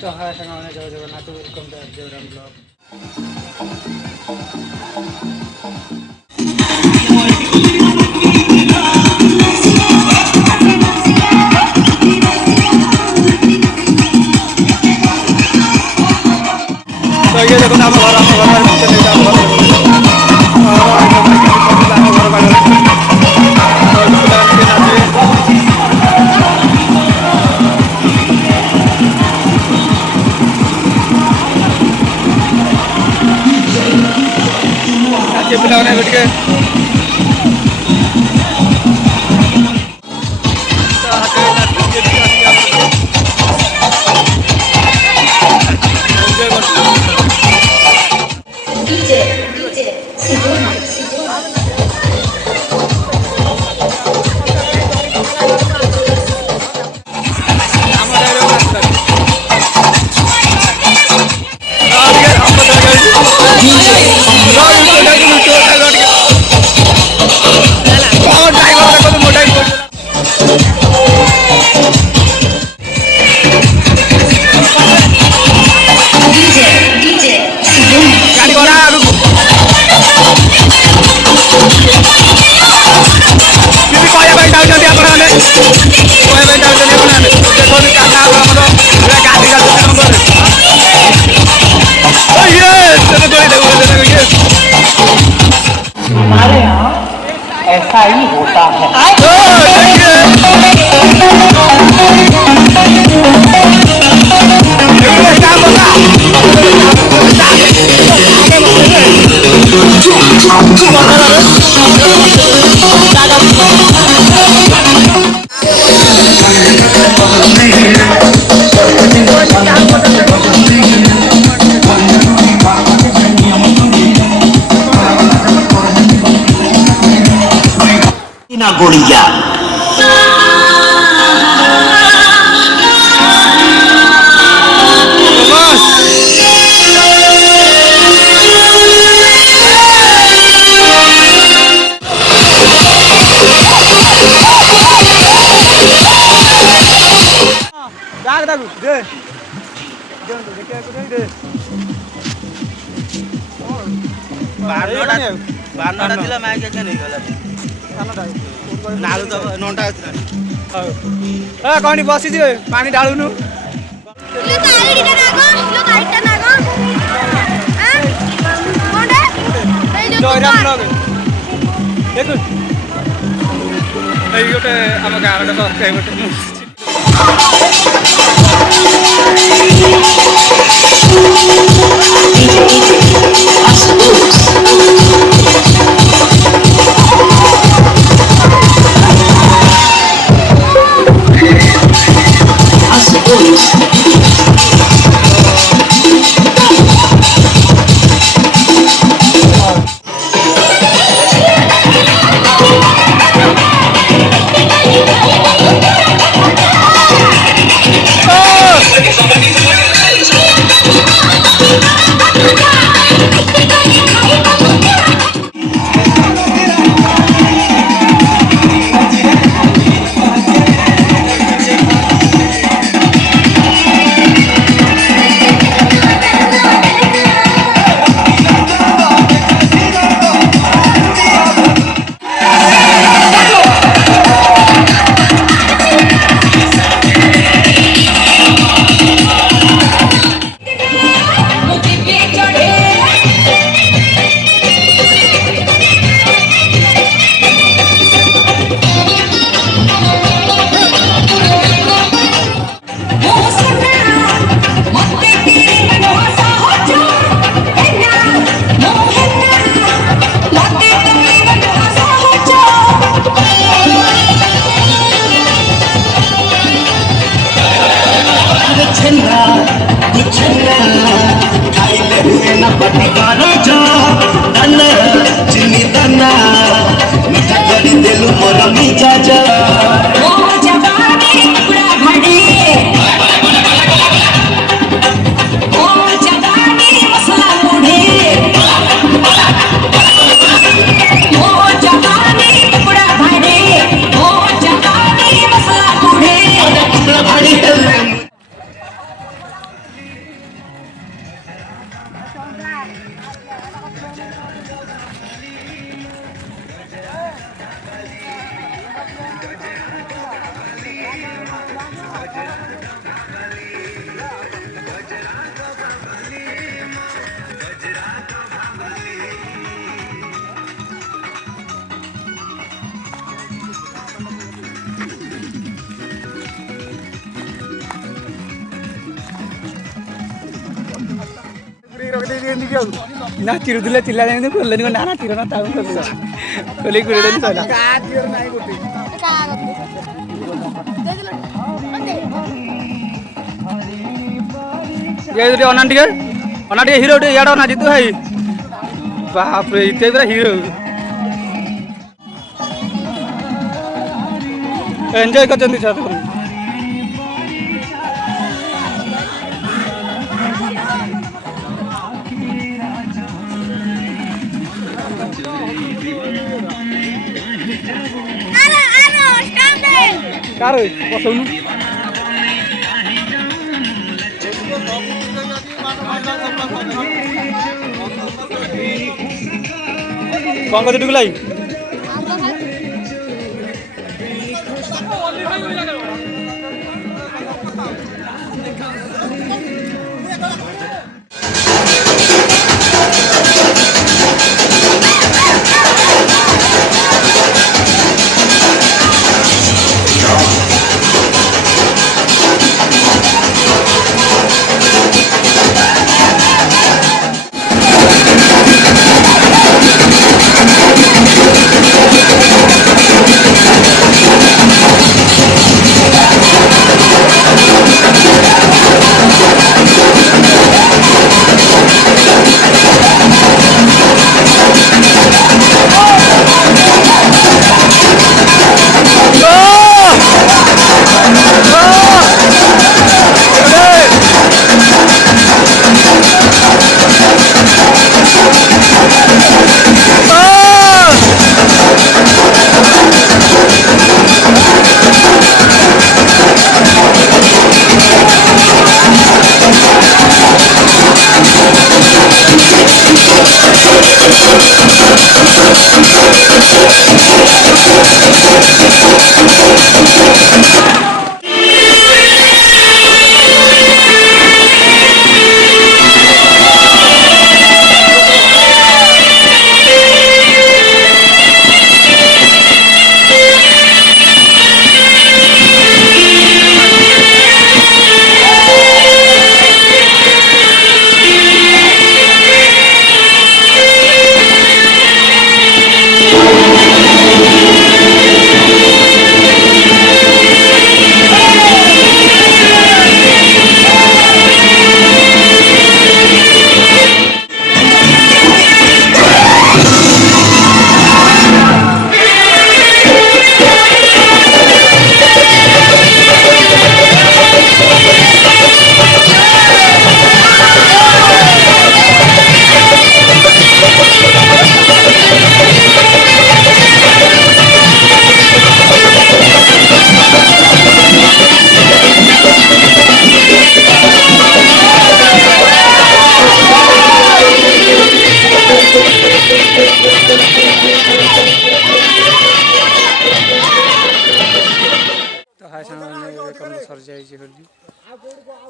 तो हाय सामने जय Jagannath welcome to Devaram blog. तो ये देखो ना पिलाने बैठ के हमारे यहाँ ऐसा ही होता है। ना गोड़िया कौन बसी पानी डालू गोटे आम गाँव गोटे ନା ଚିରୁଥିଲେ ଚିଲା ଯେମିତି ଖୋଲିଲେନି ନା ନା ଚିର ନା ତାକୁ ଖୋଲି ଖୋଲି ଦେଲି ସଇଲା ଅନା ଟିକେ ହିରୋ ଟିକେ ଇଆଡେ ଅନା ଜିତୁ ଭାଇ ବାପରେ ଏତେ ପୁରା ହିରୋ ଏନ୍ଜୟ କରିଛନ୍ତି ଛୁଆ कार बसौनु कौन कर डुगलाई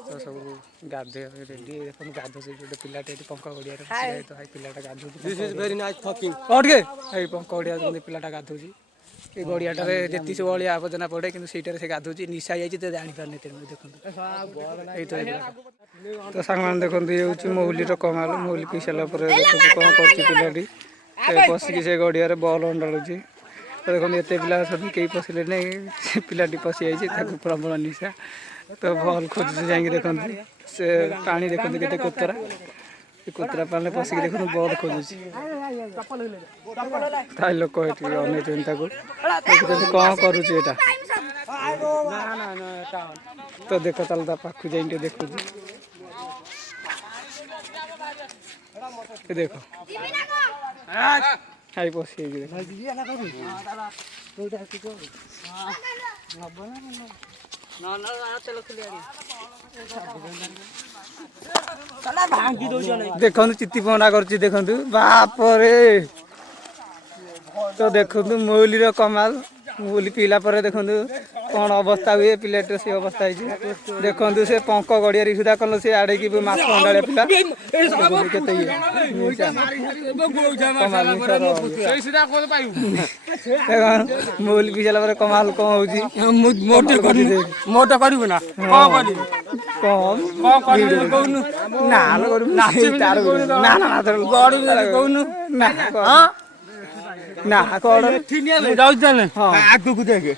तो सब गाधे रेडी देखो गाधो से गोटे पिलाटे पंख गड़िया तो हाई पिलाटा गाधो this is very nice talking okay hi पंख गड़िया पिलाटा गाधोजी ये गड़ियाटे जी सब अलिया आवर्जना पड़े कि से गाधोची निशा जाइए तो जानी पारे देखो तो सांग मैंने देखो ये हूँ मौलीर कमाल मौली पी सारा कौन कर पिलाटी पशिक से गड़िया बल अंडाड़ी तो देखो एत पिला कई पशिले नहीं पिलाटी पशि जाइए प्रबल निशा तो भल खोजुचे जाइए देखते से पानी देखते के कोतरा कोतरा पाने पशिक देखो बल खोजुची लोक अनेक कौन करुचा तो देख ताल पाखु जा देखु देख हाई पशि देखु चित्ती पहना कर देखु बापरे तो देखु मौलीर कमाल मौली पीला पर देखु कौन अवस्था हुए पिलाटर से अवस्था देखु से पंख गड़िया सुधा कल से आड़े की माछ अंडा पिला मौली पी सारा कमाल कौन हो କମ୍ କଣ କରିବୁ କହୁନୁ ନା ଲୋ କରିବୁ ନା ତାର ନା ନା ନା ଗଡୁ କହୁନୁ ନା ହଁ ନା କଣ ମୁଁ ଯାଉଛି ତାହେଲେ ହଁ ଆଗକୁ ଦେଖେ